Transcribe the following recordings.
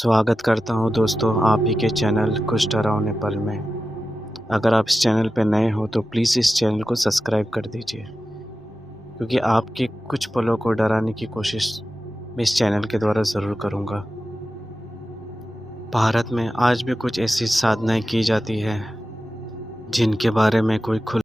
स्वागत करता हूँ दोस्तों आप ही के चैनल कुछ डरावने पल में। अगर आप इस चैनल पे नए हो तो प्लीज़ इस चैनल को सब्सक्राइब कर दीजिए, क्योंकि आपके कुछ पलों को डराने की कोशिश मैं इस चैनल के द्वारा ज़रूर करूँगा। भारत में आज भी कुछ ऐसी साधनाएँ की जाती हैं, जिनके बारे में कोई खुल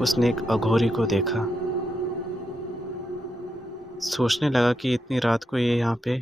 उसने एक अघोरी को देखा। सोचने लगा कि इतनी रात को ये यहाँ पे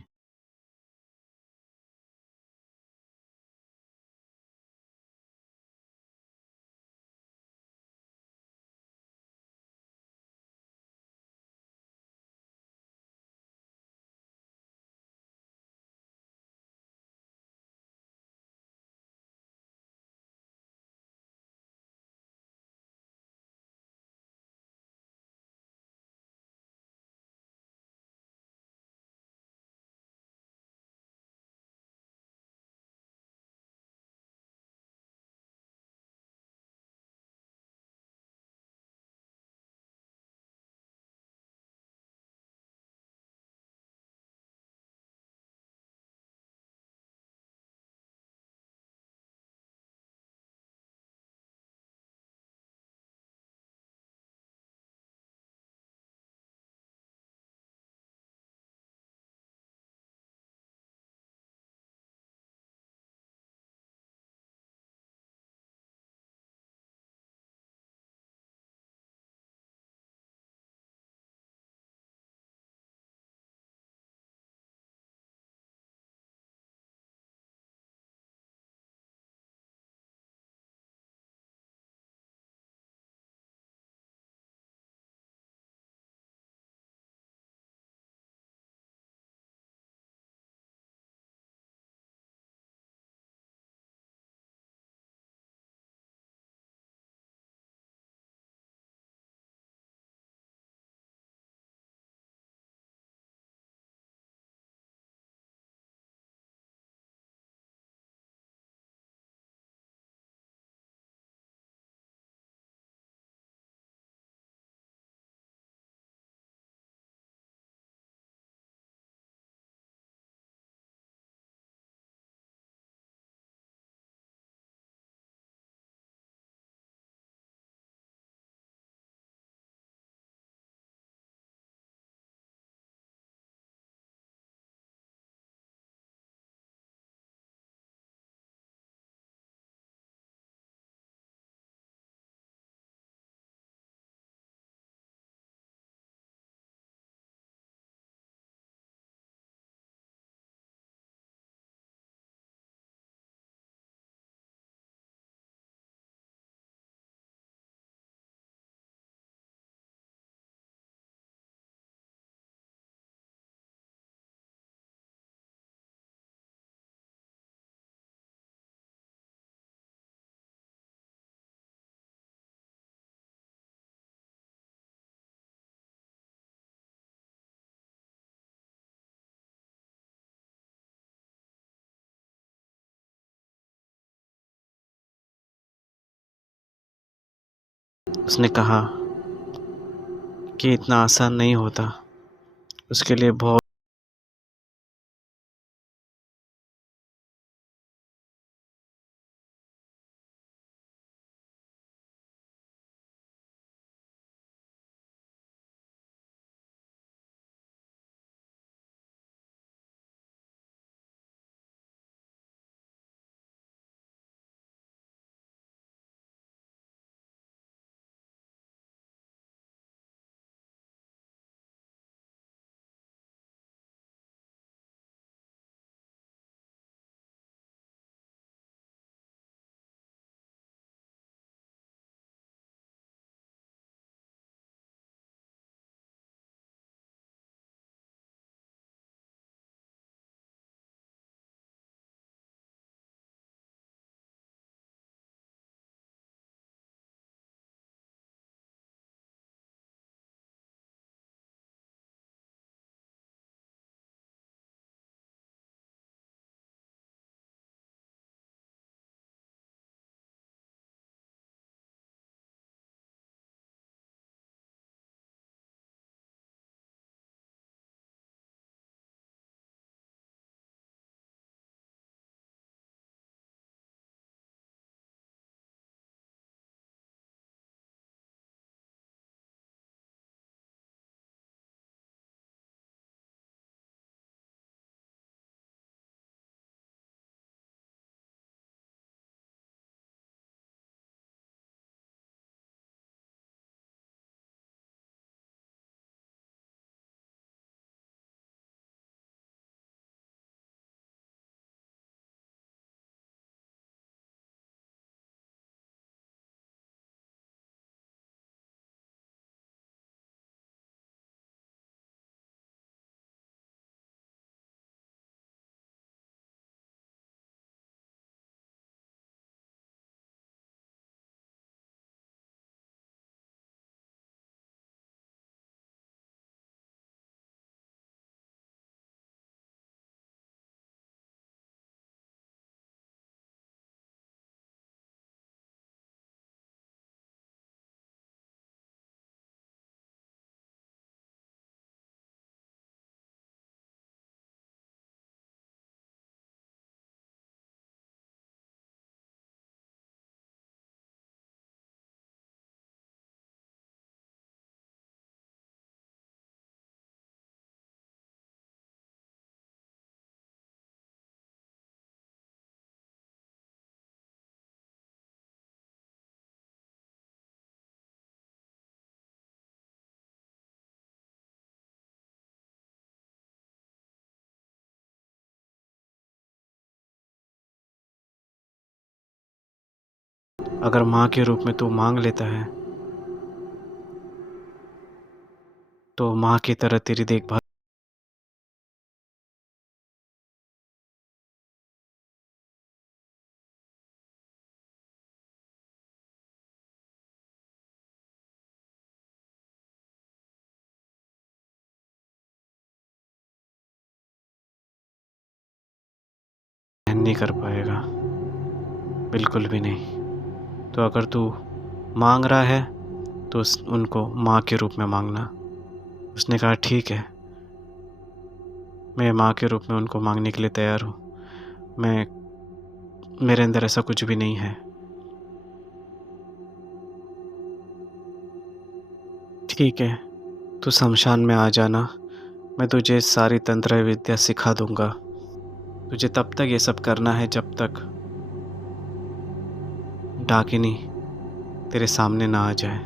उसने कहा कि इतना आसान नहीं होता, उसके लिए बहुत अगर माँ के रूप में तू मांग लेता है तो माँ की तरह तेरी देखभाल नहीं कर पाएगा, बिल्कुल भी नहीं। तो अगर तू मांग रहा है तो उनको माँ के रूप में मांगना। उसने कहा ठीक है, मैं माँ के रूप में उनको मांगने के लिए तैयार हूँ। मेरे अंदर ऐसा कुछ भी नहीं है। ठीक है, तू शमशान में आ जाना, मैं तुझे सारी तंत्र विद्या सिखा दूंगा। तुझे तब तक ये सब करना है जब तक डाकिनी तेरे सामने ना आ जाए।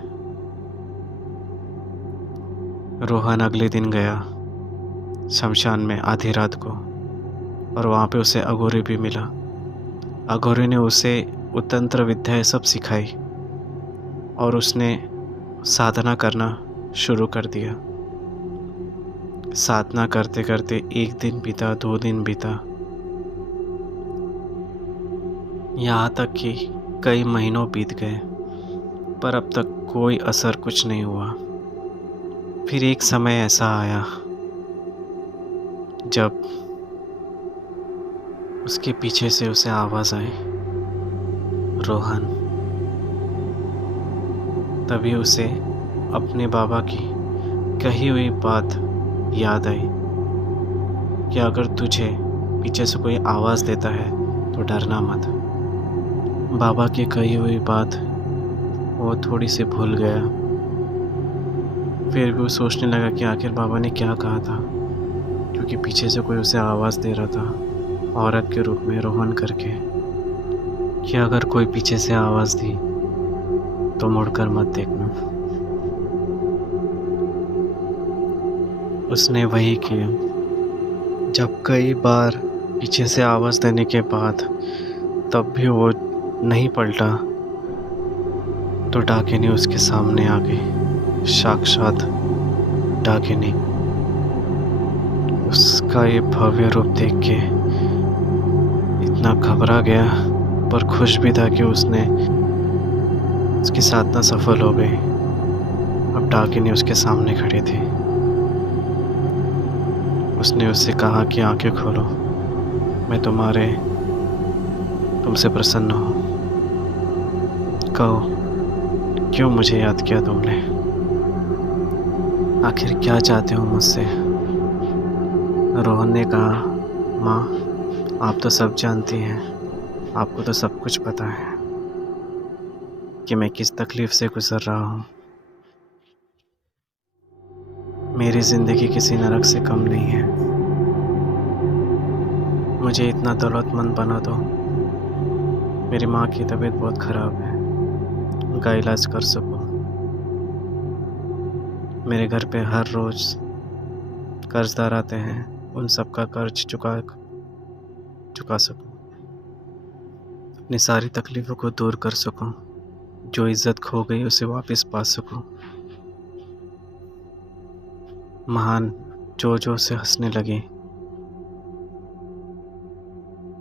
रोहन अगले दिन गया शमशान में आधी रात को, और वहाँ पे उसे अघोरी भी मिला। अघोरी ने उसे वो तंत्र विद्याएं सब सिखाई और उसने साधना करना शुरू कर दिया। साधना करते करते एक दिन बीता, 2 दिन बीता, यहाँ तक कि कई महीनों बीत गए, पर अब तक कोई असर कुछ नहीं हुआ। फिर एक समय ऐसा आया जब उसके पीछे से उसे आवाज़ आई, रोहन। तभी उसे अपने बाबा की कही हुई बात याद आई कि अगर तुझे पीछे से कोई आवाज़ देता है तो डरना मत। बाबा की कही हुई बात वो थोड़ी सी भूल गया। फिर भी वो सोचने लगा कि आखिर बाबा ने क्या कहा था, क्योंकि पीछे से कोई उसे आवाज़ दे रहा था औरत के रूप में, रोहन करके, कि अगर कोई पीछे से आवाज़ दी तो मुड़कर मत देखना। उसने वही किया। जब कई बार पीछे से आवाज़ देने के बाद तब भी वो नहीं पलटा तो डाकिनी उसके सामने आ गई। साक्षात डाकिनी। उसका ये भव्य रूप देख के इतना घबरा गया, पर खुश भी था कि उसकी साधना सफल हो गई। अब डाकिनी उसके सामने खड़ी थी। उसने उससे कहा कि आंखें खोलो, मैं तुमसे प्रसन्न हूँ। कहो, क्यों मुझे याद किया तुमने? आखिर क्या चाहते हो मुझसे? रोहन ने कहा, माँ, आप तो सब जानती हैं, आपको तो सब कुछ पता है कि मैं किस तकलीफ़ से गुज़र रहा हूँ। मेरी ज़िंदगी किसी नरक से कम नहीं है। मुझे इतना दौलतमंद बना दो। मेरी माँ की तबीयत बहुत ख़राब है, उनका इलाज कर सको। मेरे घर पे हर रोज़ कर्जदार आते हैं, उन सब का कर्ज चुका सकूं। अपनी सारी तकलीफ़ों को दूर कर सकूं। जो इज़्ज़त खो गई उसे वापस पा सकूं। महान जोर से हंसने लगी।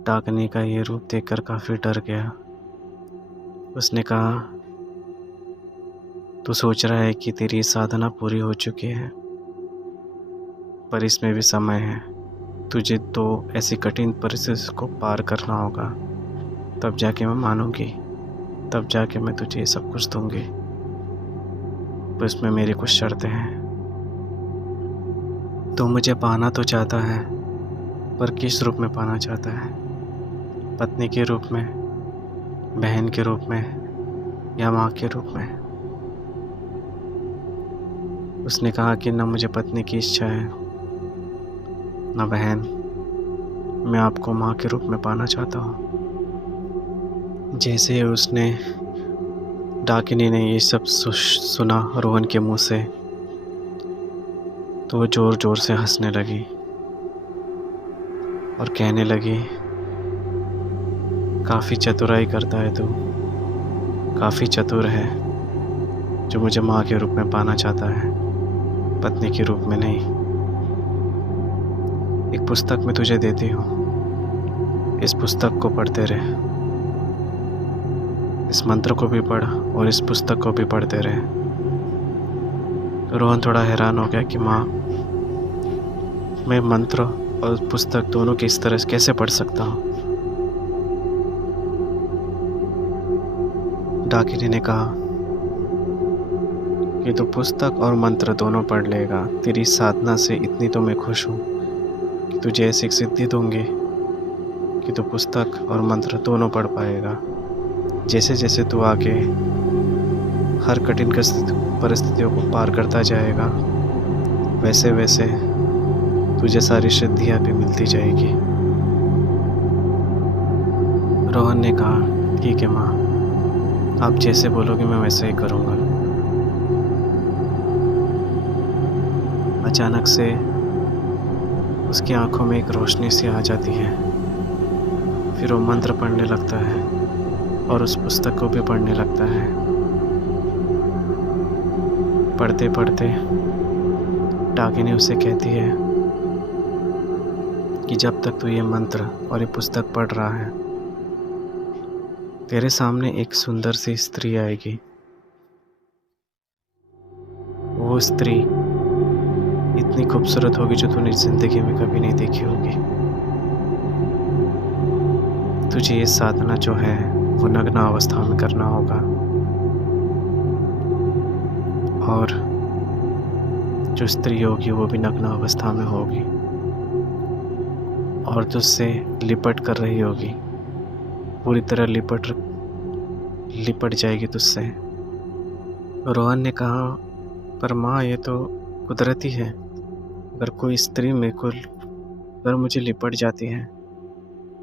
डाकिनी का ये रूप देखकर काफ़ी डर गया। उसने कहा, तू सोच रहा है कि तेरी साधना पूरी हो चुकी है, पर इसमें भी समय है। तुझे तो ऐसी कठिन परिस्थिति को पार करना होगा, तब जाके मैं मानूंगी, तब जाके मैं तुझे ये सब कुछ दूंगी। तो इसमें मेरी कुछ शर्तें हैं। तू मुझे पाना तो चाहता है, पर किस रूप में पाना चाहता है? पत्नी के रूप में, बहन के रूप में, या माँ के रूप में? उसने कहा कि न मुझे पत्नी की इच्छा है, न बहन। मैं आपको माँ के रूप में पाना चाहता हूँ। जैसे ही उसने डाकिनी ने ये सब सुना रोहन के मुंह से, तो वो ज़ोर ज़ोर से हंसने लगी और कहने लगी, काफ़ी चतुराई करता है तू, काफ़ी चतुर है, जो मुझे माँ के रूप में पाना चाहता है, पत्नी के रूप में नहीं। एक पुस्तक मैं तुझे देती हूँ, इस पुस्तक को पढ़ते रहे। इस मंत्र को भी पढ़ और इस पुस्तक को भी पढ़ते रहे। रोहन थोड़ा हैरान हो गया कि माँ, मैं मंत्र और पुस्तक दोनों की इस तरह से कैसे पढ़ सकता हूँ? डाकिनी ने कहा कि तू पुस्तक और मंत्र दोनों पढ़ लेगा। तेरी साधना से इतनी तो मैं खुश हूँ कि तुझे ऐसी सिद्धि दूंगी कि तू पुस्तक और मंत्र दोनों पढ़ पाएगा। जैसे जैसे तू आगे हर कठिन परिस्थितियों को पार करता जाएगा, वैसे वैसे तुझे सारी सिद्धियाँ भी मिलती जाएगी। रोहन ने कहा, ठीक है माँ, आप जैसे बोलोगे मैं वैसा ही करूँगा। अचानक से उसकी आंखों में एक रोशनी सी आ जाती है। फिर वो मंत्र पढ़ने लगता है और उस पुस्तक को भी पढ़ने लगता है। पढ़ते पढ़ते डाकिनी उसे कहती है कि जब तक तू ये मंत्र और ये पुस्तक पढ़ रहा है, तेरे सामने एक सुंदर सी स्त्री आएगी। वो स्त्री इतनी खूबसूरत होगी जो तूने ज़िंदगी में कभी नहीं देखी होगी। तुझे ये साधना जो है वो नग्न अवस्था में करना होगा। और जो स्त्री होगी वो भी नग्न अवस्था में होगी और तुझसे लिपट कर रही होगी, पूरी तरह लिपट जाएगी तुझसे। रोहन ने कहा, पर माँ ये तो कुदरती है, अगर कोई स्त्री अगर मुझे लिपट जाती है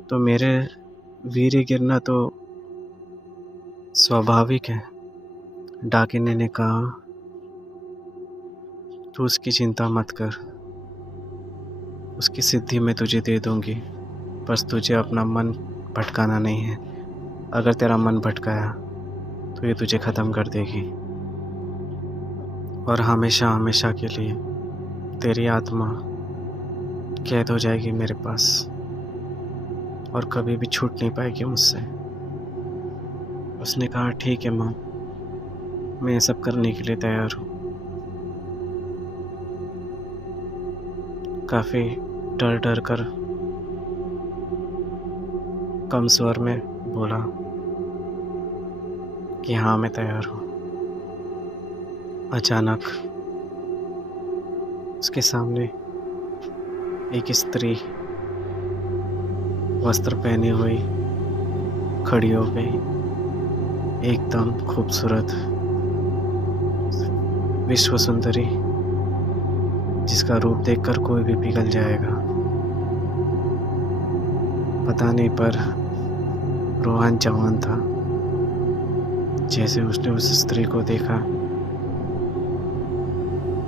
तो मेरे वीर्य गिरना तो स्वाभाविक है। डाकिनी ने कहा, तू उसकी चिंता मत कर, उसकी सिद्धि मैं तुझे दे दूंगी, बस तुझे अपना मन भटकाना नहीं है। अगर तेरा मन भटकाया तो ये तुझे ख़त्म कर देगी और हमेशा हमेशा के लिए तेरी आत्मा कैद हो जाएगी मेरे पास और कभी भी छूट नहीं पाएगी मुझसे। उसने कहा, ठीक है माँ, मैं ये सब करने के लिए तैयार हूँ। काफ़ी डर कर कम स्वर में बोला कि हाँ मैं तैयार हूँ। अचानक उसके सामने एक स्त्री वस्त्र पहनी हुई खड़ी हो गई, एकदम खूबसूरत विश्व सुंदरी, जिसका रूप देखकर कोई भी पिघल जाएगा। पता नहीं, पर रोहन जवान था। जैसे उसने उस स्त्री को देखा,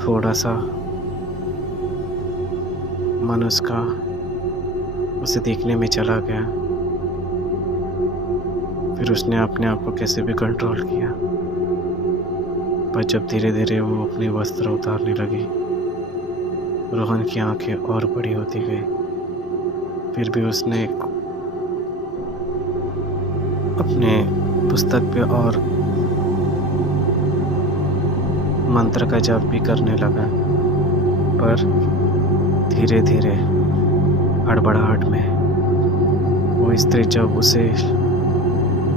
थोड़ा सा मन उसका उसे देखने में चला गया। फिर उसने अपने आप को कैसे भी कंट्रोल किया, पर जब धीरे धीरे वो अपने वस्त्र उतारने लगी, रोहन की आंखें और बड़ी होती गई। फिर भी उसने अपने पुस्तक पे और मंत्र का जाप भी करने लगा, पर धीरे धीरे हड़बड़ाहट में वो स्त्री जब उसे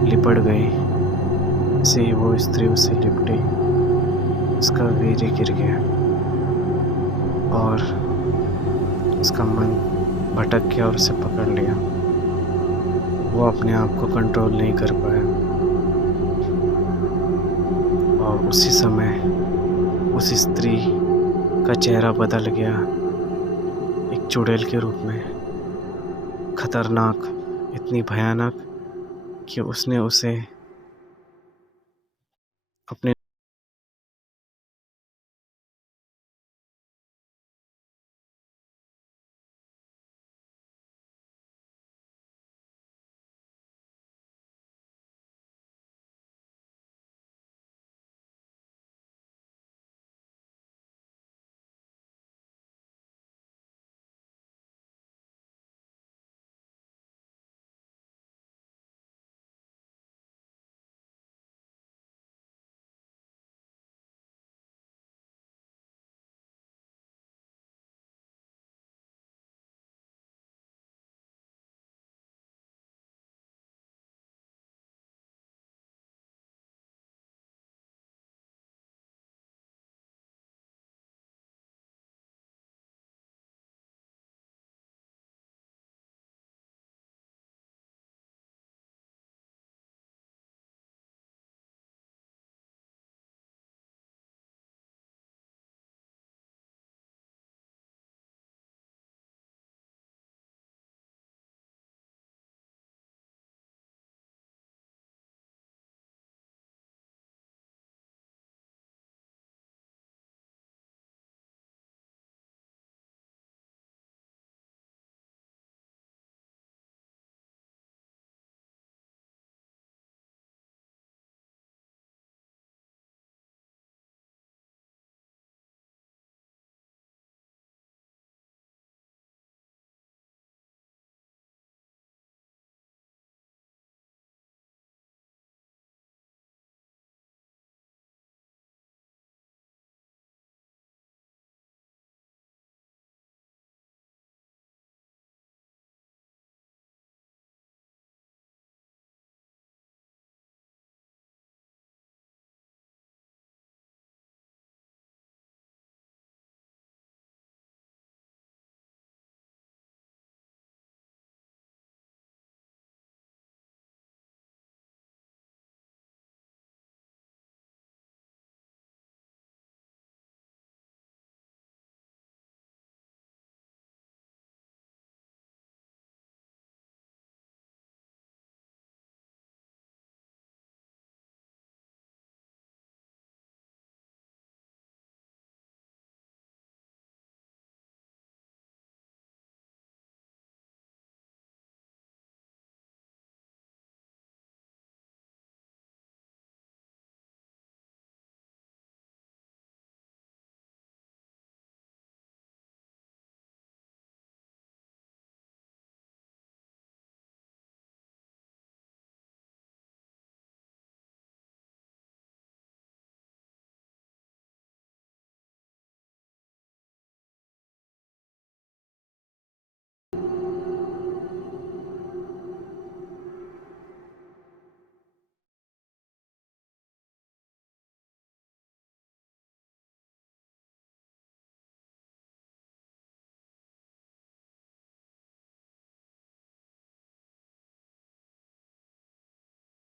लिपट गई, से वो स्त्री उसे लिपटी, उसका वीर्य गिर गया और उसका मन भटक गया और उसे पकड़ लिया। वो अपने आप को कंट्रोल नहीं कर पाया और उसी समय उस स्त्री का चेहरा बदल गया, एक चुड़ैल के रूप में, खतरनाक, इतनी भयानक कि उसने उसे